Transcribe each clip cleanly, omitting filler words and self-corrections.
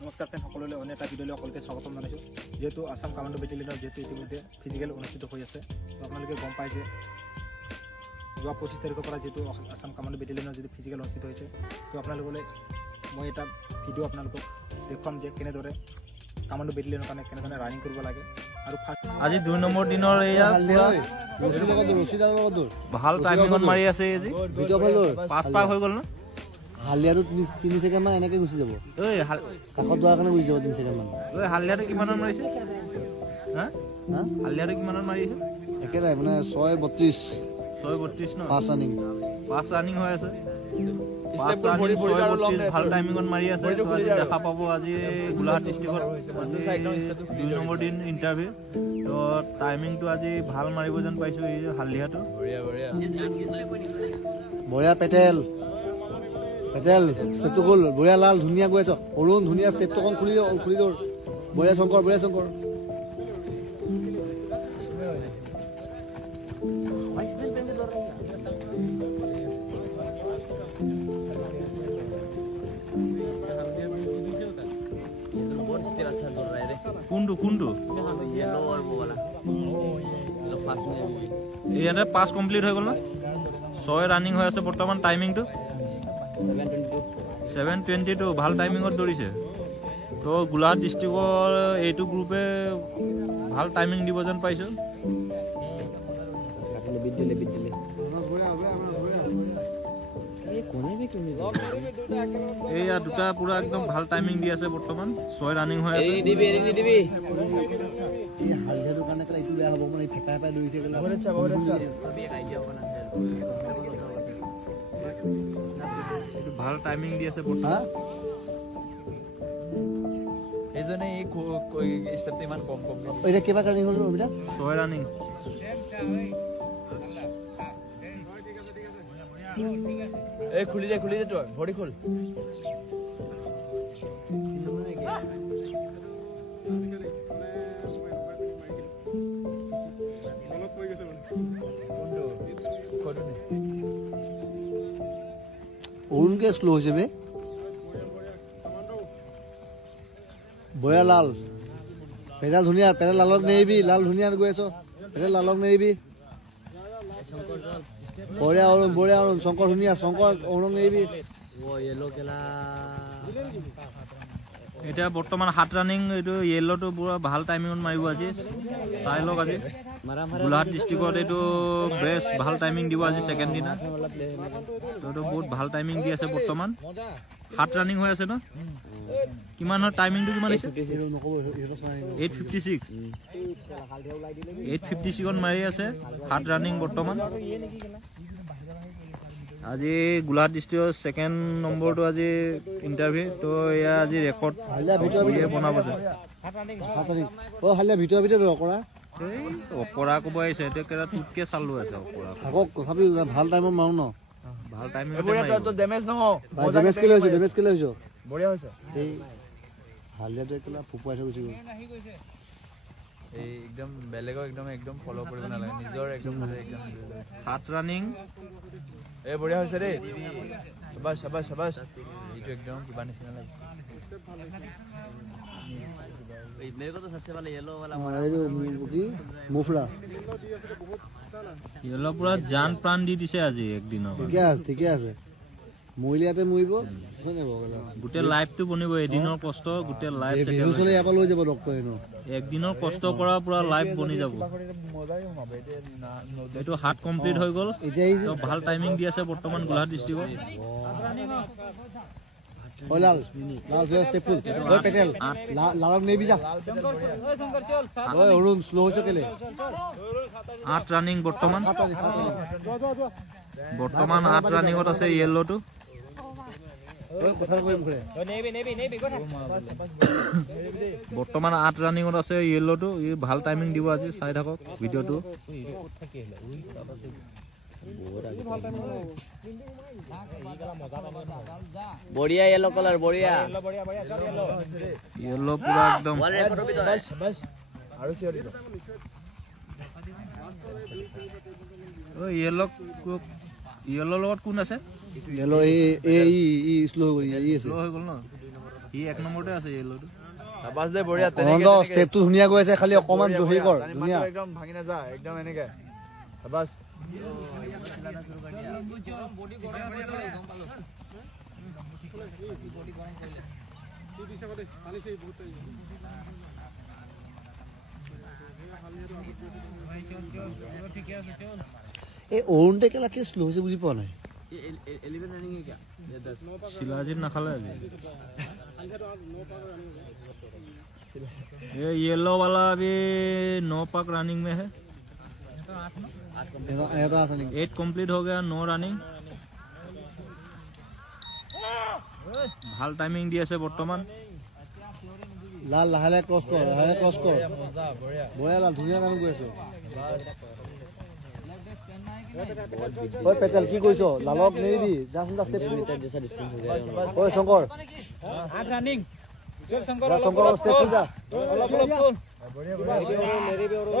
নমস্কাৰ ফ্ৰেণ্ড সকলোলৈ অন্য এটা ভিডিঅ'লৈ সকলোকে স্বাগতম জনাইছোঁ। যেহেতু আসাম কামাণ্ডো বেটেলিয়নৰ যেহেতু ইতিমধ্যে ফিজিকেল অনুষ্ঠিত হৈ আছে, তো আপোনালোকে গম পায় যে যোৱা 25 তাৰিখৰ পৰা যেহেতু আসাম কামাণ্ডো বেটেলিয়নৰ যেহেতু ফিজিকেল অনুষ্ঠিত হৈছে, তো আপোনালোকলৈ মই এটা ভিডিঅ' আপোনালোকক দেখুৱাম যে কেনেদৰে কামাণ্ডো বেটেলিয়নৰ কাৰণে কেনেধৰণে ৰানিং কৰিব লাগে। আৰু আজি 2 নম্বৰ দিনৰ এয়া ভাল টাইমিঙত মাৰি আছে। আজি 5 পাক হৈ গ'ল ন? হালিয়াটো 3 ছেকেণ্ড মান এনেকৈ গুচি যাব। কাষত যোৱাৰ কাৰণে গুচি যাব 3 ছেকেণ্ড মান। হালিয়াটো কিমানত মাৰিছে? হালিয়াটো কিমানত মাৰিছে? একেটাই মানে 6:32 ন? 5 ৰানিং হৈ আছে। ভাল টাইমিঙত মাৰি আছে। দেখা পাব আজি গোলাঘাট ডিষ্ট্ৰিক্টত 2 নম্বৰ দিন ইণ্টাৰভিউ। তো টাইমিংটো আজি ভাল মাৰিব যেন পাইছোঁ এই হালিয়াটো। বঢ়িয়া পেটেল ষ্টেপটো খোল। বঢ়িয়া লাল ধুনীয়া গৈ আছ। অৰুণ ধুনীয়া ষ্টেপটো অকণ খুলি দৌৰ। বঢ়িয়া শংকৰ কোনটো ইয়াতে 5 কমপ্লিট হৈ গ'ল ন? 6 ৰানিং হৈ আছে বৰ্তমান। টাইমিংটো 7:22 ভাল টাইমিঙত দৌৰিছে। তো গোলাঘাট ডিষ্ট্ৰিক্টৰ এইটো গ্ৰুপে ভাল টাইমিং দিব যেন পাইছোঁ। এইয়া দুটা পুৰা একদম ভাল টাইমিং দি আছে বৰ্তমান। 6 ৰানিং হৈ আছে। ভাল টাইমিং দি আছে বৰ্তমান। এইজনে এই ষ্টেপটো ইমান কম এতিয়া কিবা ৰানিং হ'ল ৰবিদা? 6 ৰানিং। এই খুলি দে তই ভৰি খোল। অৰুণকে শ্ল' হৈছে বে। বঢ়িয়া লাল পেডাল ধুনীয়া। পেডাল লালক নেৰিবি। লাল ধুনীয়া গৈ আছ। পেডাল লালক নেৰিবি। বঢ়িয়া অৰুণ শংকৰ ধুনীয়া। শংকৰ অৰুণক নেৰিবি। এতিয়া বৰ্তমান 7 ৰানিং। এইটো য়েল্ল'টো পুৰা ভাল টাইমিঙত মাৰিব আজি। চাই লওক আজি গোলাঘাট ডিষ্ট্ৰিক্টত এইটো বেষ্ট ভাল টাইমিং দিব আজি ছেকেণ্ড দিনা। তো বহুত ভাল টাইমিং দি আছে বৰ্তমান। 7 ৰানিং হৈ আছে ন? কিমানৰ টাইমিংটো কিমান আছে? 8:56ত মাৰি আছে। 7 ৰানিং বৰ্তমান। আজি গোলাঘাট ডিষ্ট্ৰিক্টৰ 2nd নম্বৰটো আজি ইণ্টাৰভিউ। তো এয়া আজি ৰেকৰ্ড বনাব যে অকৰা ক'ব আহিছে। এতিয়া কেৰা তোতকে চালু আছে অকৰা। তথাপি ভাল টাইমত মাৰো ন? ভাল টাইমিং ডেমেজ বঢ়িয়া হৈছে। এই হালিয়াটো একেলা ফুপুৱাই থৈ গুচি গ'ল। এই একদম বেলেগক একদম ফলো কৰিব নালাগে। নিজৰ একদম 7 ৰানিং। এই বঢ়িয়া হৈছে দেই। শাবাছ। এইটো একদম কিবা নিচিনা লাগিছে। য়েল্ল' পুৰা জান প্ৰাণ দি দিছে আজি একদিনৰ। ঠিকে আছে। মৰিলিয়াতে মৰিব। গোটেই লাইফটো বনিব। এদিনৰ কষ্ট গোটেই লাইফ ইয়াৰ পৰা লৈ যাব ডক্টৰে। একদিনৰ কষ্ট কৰা পুৰা লাইফ বনি যাব। এইটো 7 কমপ্লিট হৈ গ'ল। ভাল টাইমিং দি আছে বৰ্তমান গোলাঘাট ডিষ্ট্ৰিক্টত। অৰুণ শ্ল' হৈছে কেলে? 8 ৰানিং বৰ্তমান 8 ৰানিঙত আছে য়েল্ল'টো। বৰ্তমান 8 ৰানিঙত আছে য়েল্ল'টো। ই ভাল টাইমিং দিব আজি। চাই থাকক ভিডিঅ'টো। বঢ়িয়া য়েল্লো কালার। বঢ়িয়া য়েল্লো পুরা একদম। ও য়েল্লো লগত কোন আছে? য়েল্লো এই স্লো হৈ গ'ল। স্লো হৈ গ'ল ন? ই এক নম্বৰতে আছে য়েল্লোটো শাবাছ দে বঢ়িয়া অনন্ত ষ্টেপটো ধুনীয়া গৈ আছে খালি অকমান জহি কৰ ধুনীয়া একদম ভাঙি না যা একদম এনেকে শাবাছ এই অৰুণতে কেলা কি স্লো হৈছে বুজি পোৱা নাই শিলাজিত নাখালে আজি ये येलो वाला अभी 9 पाक रनिंग में है এটা আছে নেকি 8 कंप्लीट हो गया 9 रनिंग ভাল টাইমিং দি আছে বৰ্তমান লাল লাহে ক্ৰছ কৰ বঢ়িয়া লাল ধুনীয়া কাম কৰি আছো ঐ পেটেল কি কৰিছ লালক নেৰিবি যাচোন দা ষ্টেপ ঐ শংকৰ 8 रनिंग চল শংকৰ শংকৰ ষ্টেপ যা অলপ খোল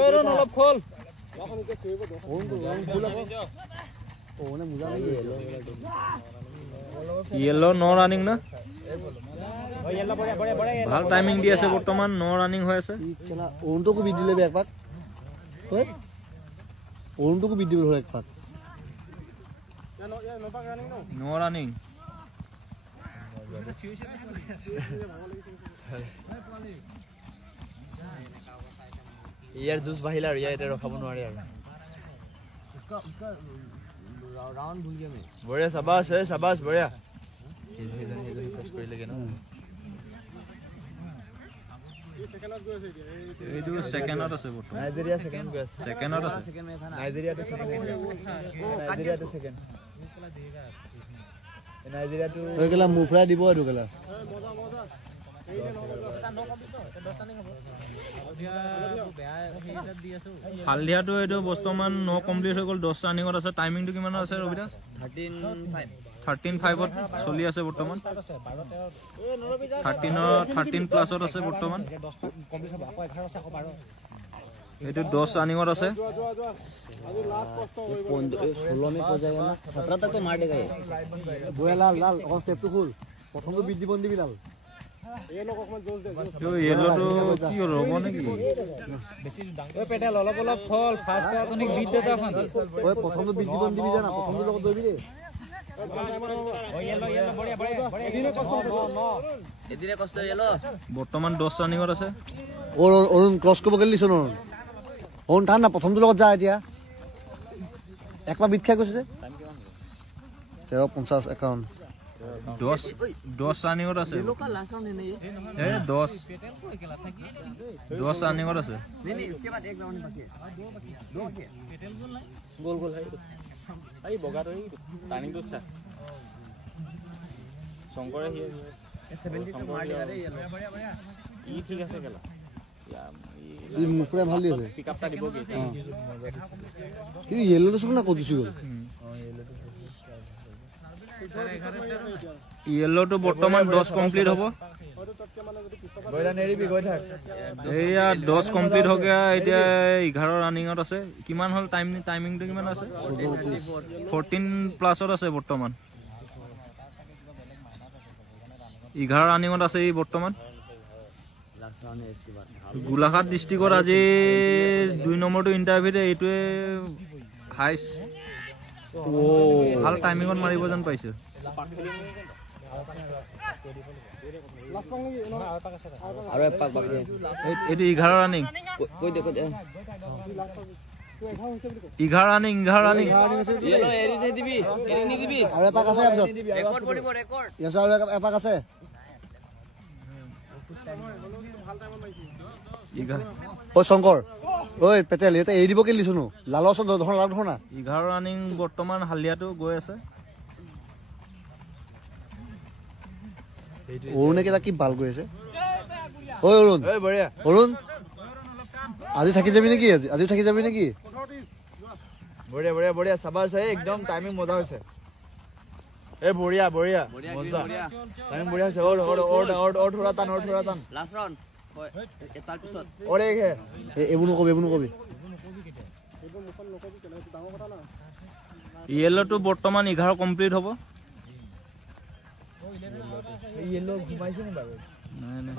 ঐ ৰন অলপ খোল ওনে মুজা লাগি येलो 9 रनिंग ना ভাল টাইমিং দি আছে বৰ্তমান 9 রানিং হৈ আছে কেলা ওনটোকো বি দিলে এক পাক ঐ ওনটোকো বি দিলে এক পাক 9 রানিং ইয়াৰ জুস বাহিলা আৰু ইয়াৰ এটা ৰখাব নোৱাৰে আৰু বঢ়িয়া শাবাছ বঢ়িয়া এইটো সেকেন্ডত আছে বৰ্তমান নাইজেৰিয়া সেকেন্ড গৈ আছে সেকেন্ডত আছে নাইজেৰিয়াটো সেকেন্ড নাইজেৰিয়াটো ঐ কেলা মুফৰা দিব আৰু কেলা হালদিয়াটো এইটো বৰ্তমান 9 কমপ্লিট হৈ গ'ল 10 ৰানিংত আছে টাইমিংটো কিমান আছে ৰবিদাস 13:5 চলি আছে বৰ্তমান 13 প্লাছত আছে বৰ্তমান এইটো 10 ৰানিংত আছে 16 में हो जाएगा ना 17 तक तो मार देगा ये বঢ়িয়া লাল লাল অকল ষ্টেপটো খুল প্ৰথমটো বিট দিব দিবি লাল য়েল্লোটো কি ৰব নেকি ओए पेटल অলপ ফল ফাৰ্স্ট আধুনিক বিট দেতা এখন ঐ প্ৰথমটো বিট দিব দিবি জানা প্ৰথমটো লগত দৌবি দে ও येलो বড়িয়া এদিনে কষ্ট येलो বৰ্তমান 10 ৰানিংত আছে অৰুণ ক্ৰছ কৰিব গেলি দিছ অৰুণ টান না প্ৰথমটো লগত যা এতিয়া একমাহ বিট খাই গৈছে যে 13:50 একাউণ্ট 10 ৰানিংত আছে लास्ट राउंड है ना ये 10 ৰানিংত আছে नहीं इसके बाद एक राउंड बाकी है दो बाकी है গোল গোল এই বগাটো এই টাৰ্নিংটো চা শংকৰে হি 70 तक मार देगा रे येलो ই ঠিক আছে কেলা ই মুফৰা ভাল দিছে পিকআপটা দিব কি কিন্তু য়েল্লোটো চোন না কদিছো গল য়েল্লোটো বৰ্তমান 10 কমপ্লিট হ'ব বঢ়িয়া নেৰিবি গৈ থাক এয়া 10 কমপ্লিট হৈ গয়া এতিয়া 11 ৰানিংত আছে কিমান হল টাইমিংটো কিমান আছে 14 প্লাছত আছে বৰ্তমান 11 ৰানিংত আছে ই বৰ্তমান लास्ट राउंड है इसके बाद গোলাঘাট ডিস্ট্ৰিক্টৰ আজি 2 নম্বৰটো ইন্টাৰভিউতে এইটোৱে হাইস ভাল টাইমিংত মাৰিব যেন পাইছো और एक पाक बाकी है এইটো 11 ৰানিং कोई देखो 11 ৰানিং येलो एरी नहीं दिबी আৰু এপাক আছে ইয়াৰ পিছত रेकॉर्ड पड़िबो रेकॉर्ड ইয়াৰ পিছত আৰু এপাক আছে ঐ শংকৰ ঐ পেটেল এটা এৰি দিব কেলি শুনো লালৰ ওচৰত ধৰ লাল ধৰ না 11 ৰানিং বৰ্তমান হালিয়াটো গৈ আছে অৰুণে কেলা কি ভাল কৰি আছে ঐ অৰুণ এই বঢ়িয়া অৰুণ আজি থাকি যাবি নেকি আজি থাকি যাবি নেকি বঢ়িয়া শাবাছ একদম টাইমিং মজা হৈছে এই বঢ়িয়া মজা টাইমিং বঢ়িয়া হৈছে और थोड़ा तान लास्ट राउंड ए तार पिছত और एक है এইবোৰ নকবি য়েল্লোটো বৰ্তমান 11 কমপ্লিট হ'ব ইয়েলো ঘুমাইছে নি বাৰু নাই নাই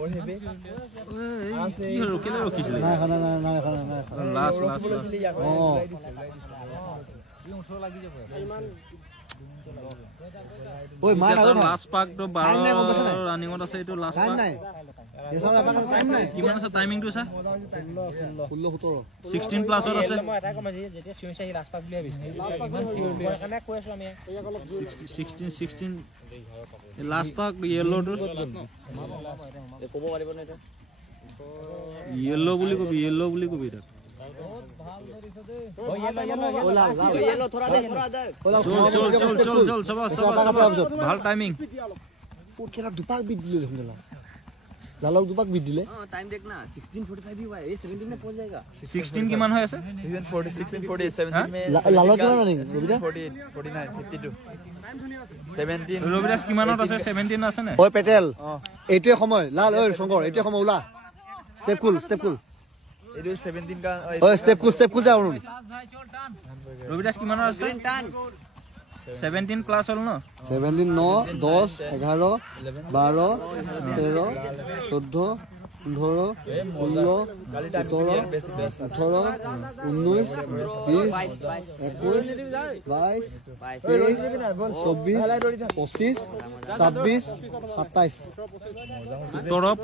ওৰ হেবে আছে কি ৰখিলে ৰখিছিলে নাই খানা নাই লাষ্ট অঁ ঐ মাৰ আগত লাষ্ট পাকটো 12 ৰানিঙত আছে এইটো লাষ্ট টাইম পাক নাই এসব এটা টাইম নাই কিমান আছে টাইমিংটো চা 16 17 16 প্লাছত আছে মই এটা কম আজি যেতিয়া চিঞৰি আহি ৰাস্তা বুলি ভাবিছিলো ইমান চিঞৰি মই কাৰণে কৈ আছো আমি 16 লাষ্ট পাক ইয়েলোটো ক'ব পাৰিব নে এটা ইয়েলো বুলি কবি তাক येलो थोड़ा दे চল সব ভাল টাইমিং ও কেলা দুপাক বিট দিলে দেখোন লালক দুপাক বিট দিলে टाइम देखना 16:45 भी हुआ है ये 17 में पहुंच जाएगा 16 কিমান হৈ আছে सीजन 40 16 40 17 में লালক কিমান ৰানিং ৰবিদা 48 49 52 17 ৰবিদাস কিমানত আছে 17 আছে নে ঐ পেটেল এইটোৱে সময় লাল ঐ শংকৰ এইটোৱে সময় ওলা ষ্টেপ কুল ये 17 का ঐ ষ্টেপ কুল যা অৰুণ ৰবিদাস কিমানত আছে 17 প্লাস হল ন 17 9 10 11 12 13 14 15 16 17 18 19 20 21 22 23 24 25 26 27 17 25 17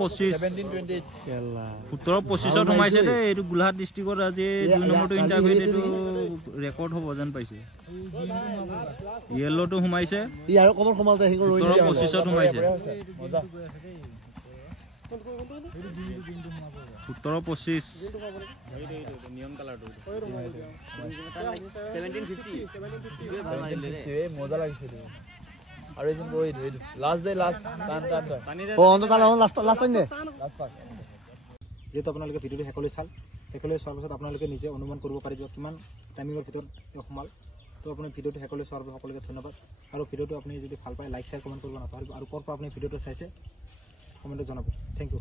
28 কেলা 17 25ত সোমাইছে দে এইটো গোলাঘাট ডিস্ট্ৰিক্টত আজি 2 নম্বৰটো ইন্টাৰভিউত এইটো ৰেকৰ্ড হ'ব যেন পাইছে ইয়েলোটো সোমাইছে ই আৰু কমৰ কমালতে হিং ৰৈ 17 25ত সোমাইছে मजा 17 25 नियम कलर 1750 ए मजा লাগিছে আৰু এজন গৈ লাষ্ট ডে লাষ্ট টান ও অন্ত তালে লাষ্ট নে লাষ্ট পাক যেহেতু আপোনালোকে ভিডিঅ'টো শেষলৈ চোৱাৰ পাছত আপোনালোকে নিজে অনুমান কৰিব পাৰিব কিমান টাইমিঙৰ ভিতৰত সোমাল তো আপুনি ভিডিঅ'টো শেষলৈ চোৱাৰ বাবে সকলোকে ধন্যবাদ আৰু ভিডিঅ'টো আপুনি যদি ভাল পায় লাইক শ্বেয়াৰ কমেণ্ট কৰিব নাপাহৰিব আৰু ক'ৰ পৰা আপুনি ভিডিঅ'টো চাইছে কমেণ্টত জনাব থেংক ইউ